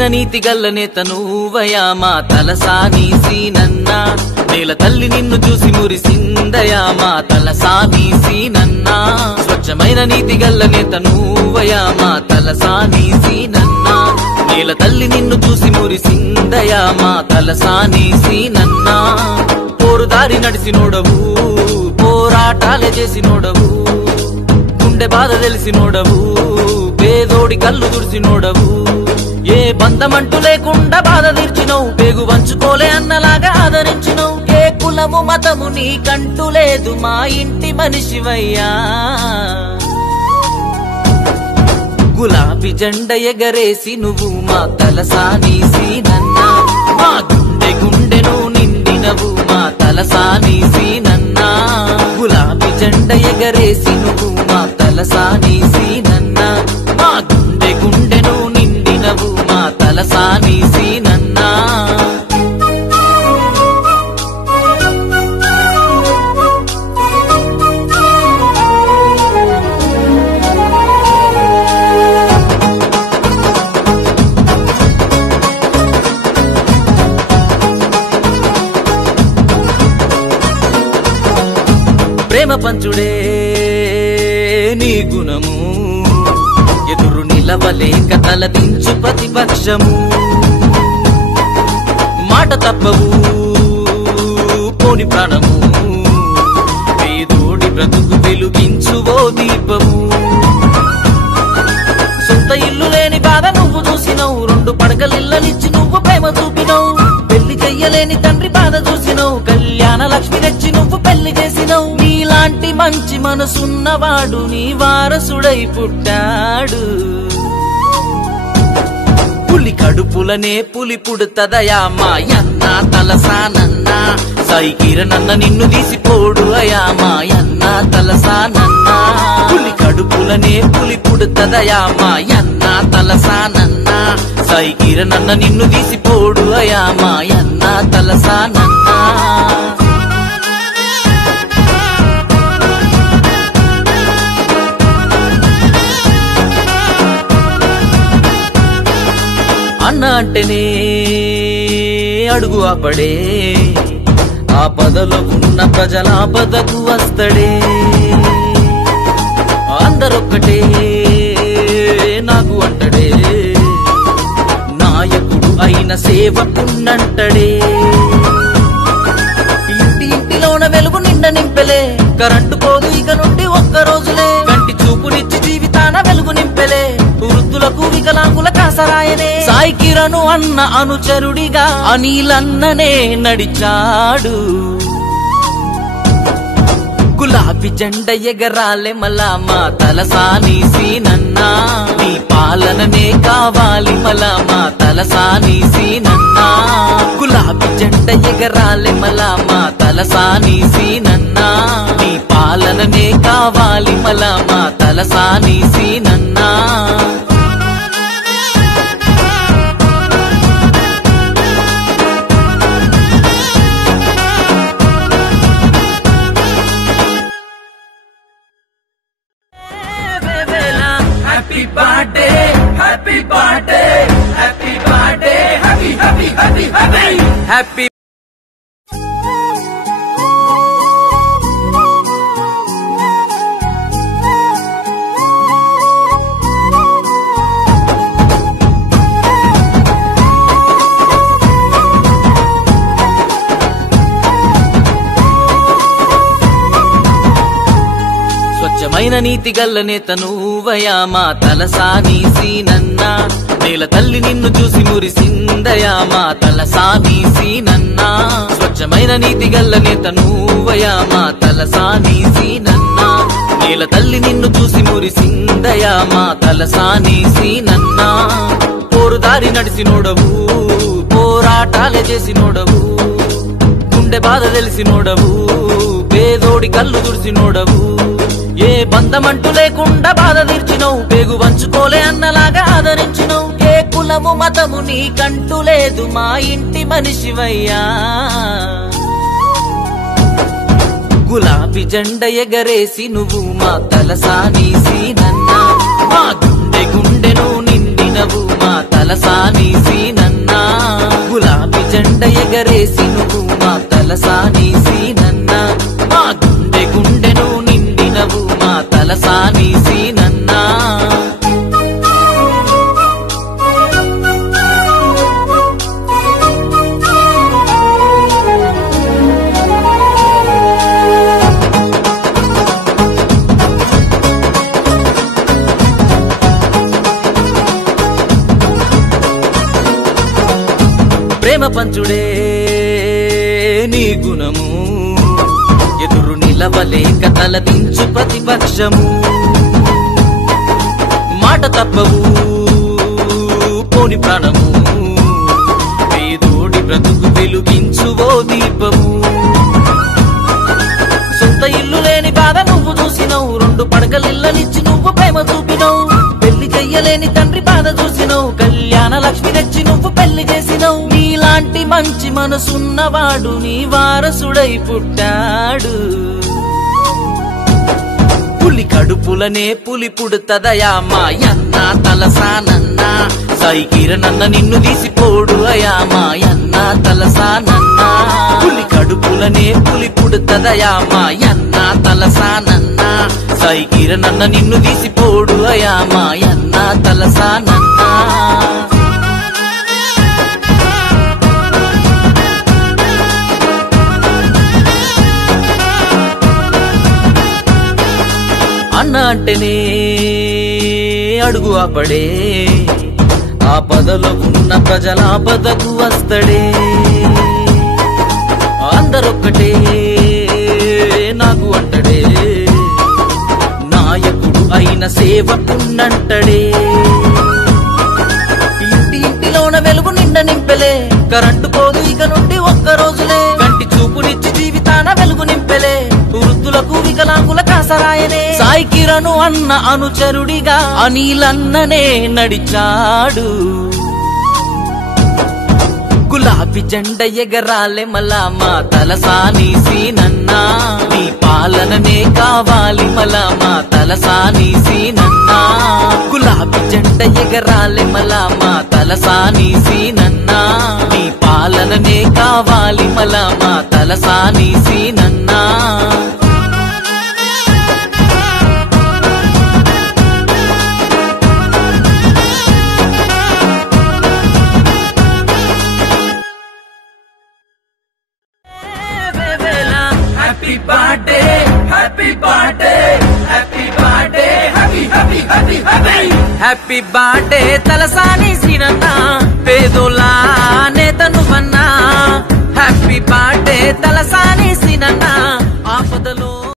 స్వచ్ఛమైన నీతి గల్ల నేత నువ్వయా మా తలసాని సీనన్నా నేల తల్లి నిన్ను చూసి మురిసిందయా మా తలసాని సీనన్నా స్వచ్ఛమైన నీతి గల్ల నేత నువ్వయా మా తలసాని సీనన్నా నేల తల్లి నిన్ను చూసి మురిసిందయా మా తలసాని సీనన్నా పోరుదారి నడిసినోడవు పోరాటాలే చేసినోడవు గుండె బాధ తెలిసినోడవు పేదోడి కళ్ళు దుడిసినోడవు ఏ బంధమంటూ లేకుండా బాధ తీర్చినవు పేగు వంచుకోలే అన్నలాగా ఆదరించినవు ఏ కులము మతము నీకంటూ లేదు మా ఇంటి మనిషివయ్యా గులాబీ జెండ ఎగరేసి నువ్వు మా తలసాని సీనన్నా మా గుండె గుండెను నిండినవు మా తలసాని సీనన్నా గులాబీ జెండ ఎగరేసి నువ్వు మా తలసాని సీనన్నా మా గుండె గుండెను నిండినవు మా తలసాని సీనన్నా ప్రేమ పంచుడే నీ గుణము ఎదురు నిలవలేక తలదించు ప్రతిపక్షము మాట తప్పవు పోని ప్రాణము పేదోడి బ్రతుకు వెలుగించు ఓ దీపము సొంత ఇల్లు లేని బాధ నువ్వు చూసినవు రెండు పడకలిల్లనిచ్చి నువ్వు ప్రేమ చూపినవు పెళ్లి చెయ్యలేని తండ్రి బాధ చూసినవు కళ్యాణ లక్ష్మి తెచ్చి నువ్వు పెళ్లి చేసినవు నీలాంటి మంచి మనసున్నవాడు నీ వారసుడై పుట్టాడు పులి కడుపులనే పులి పుడుతదయా మాయన్న తలసానన్నా సైకిరనన్న నిన్ను తీసిపోడు అయా మాయన్న తలసానన్నా పులి కడుపులనే పులి పుడుతదయా మాయన్న తలసానన్నా సైకిరనన్న నిన్ను తీసిపోడు అయా మాయన్న తలసానన్నా అన్న అంటేనే అడుగు ఆపడే ఆపదలో ఉన్న ప్రజల ఆపదకు వస్తడే అందరొక్కటే నాకు అంటడే నాయకుడు అయిన సేవకున్నంటడే ఇంటి ఇంటిలోన వెలుగు నిండ నింపెలే కరెంటు పోదు ఇక నుండి ఒక్క రోజులే కంటి చూపునిచ్చి జీవితాన వెలుగు నింపెలే వృద్ధులకు వికలాంగుల కాసరాయనే సాయి కిరణ్ అన్న అనుచరుడిగా అనిలన్ననే నడిచాడు గులాబీ జెండ ఎగరాలే మలా మా తలసాని సీనన్నా నీ పాలననే కావాలి మలా మా తలసాని సీనన్నా గులాబీ జెండ ఎగరాలే మలా మా తలసాని సీనన్నా నీ పాలననే కావాలి మలా మా Talasani సీనన్నా Happy birthday, happy birthday, happy birthday, happy, happy, happy, happy, happy. స్వచ్ఛమైన నీతి గల్ల నేత నువ్వయా మా తలసాని సీనన్నా నేల తల్లి నిన్ను చూసి మురిసిందయా మా తలసాని సీనన్నా స్వచ్ఛమైన నీతి గల్ల నేత నువ్వయా మా తలసాని సీనన్నా నేల తల్లి నిన్ను చూసి మురిసిందయా మా తలసాని సీనన్నా పోరుదారి నడిసినోడవు పోరాటాలే చేసినోడవు గుండె బాధ తెలిసినోడవు పేదోడి కళ్ళు దుడిసినోడవు ఏ బంధమంటూ లేకుండా బాధ తీర్చినవు పేగు వంచుకోలే అన్నలాగా ఆదరించినవు ఏ కులము మతము నీకంటూ లేదు మా ఇంటి మనిషివయ్యా గులాబీ జెండ ఎగరేసి నువ్వు మా తలసాని సీనన్నా మా గుండె గుండెను నిండినవు మా తల తలసాని సీనన్న గులాబీ జెండ ఎగరేసి నువ్వు మా తలసాని సీనన్న మా గుండె గుండెను నిండినవు మా తలసాని సీనన్న ప్రేమ పంచుడే నీ గుణము ఎదురు నిలవలేక తలదించు ప్రతిపక్షము మాట తప్పవు పోని ప్రాణము పేదోడి బ్రతుకు వెలుగించు ఓ దీపము సొంత ఇల్లు లేని బాధ నువ్వు చూసినవు రెండు పడకలిల్లనిచ్చి నువ్వు ప్రేమ చూపినవు పెళ్లి చెయ్యలేని తండ్రి బాధ చూసినవు కళ్యాణ లక్ష్మి తెచ్చి నువ్వు పెళ్లి చేసినవు నీలాంటి మంచి మనసున్నవాడు నీ వారసుడై పుట్టాడు పులి కడుపులనే పులి పుడుతదయా మాయన్న తలసానన్న సాయి కిరణన్న నిన్ను తీసిపోడు అయా మాయన్న తలసానన్న పులి కడుపులనే పులి పుడుతదయా మాయన్న తలసానన్న సాయి కిరణన్న నిన్ను తీసిపోడు అయా మాయన్న తలసానన్న అన్న అంటేనే అడుగు ఆపడే ఆపదలో ఉన్న ప్రజల ఆపదకు వస్తడే అందరొక్కటే నాకు అంటడే నాయకుడు అయిన సేవకున్నంటడే ఇంటిలోన వెలుగు నిండ నింపెలే కరెంటు పోదు ఇక నుండి ఒక్క రోజులే కంటి చూపునిచ్చి జీవితాన వెలుగు నింపెలే వృద్ధులకు వికలాంగుల కాసరాయనే సాయి కిరణు అన్న అనుచరుడిగా అనిలన్ననే నడిచాడు గులాబీ జెండ ఎగరాలే మలా మా తలసాని సీనన్న నీ పాలననే కావాలి మలా మా తలసాని సీనన్న గులాబీ జెండ ఎగరాలే మలా మా తలసాని సీనన్న నీ పాలననే కావాలి మలా మా తలసాని సీనన్న Happy birthday, happy birthday, happy birthday, happy, happy, happy, happy. Happy birthday Talasani సీనన్న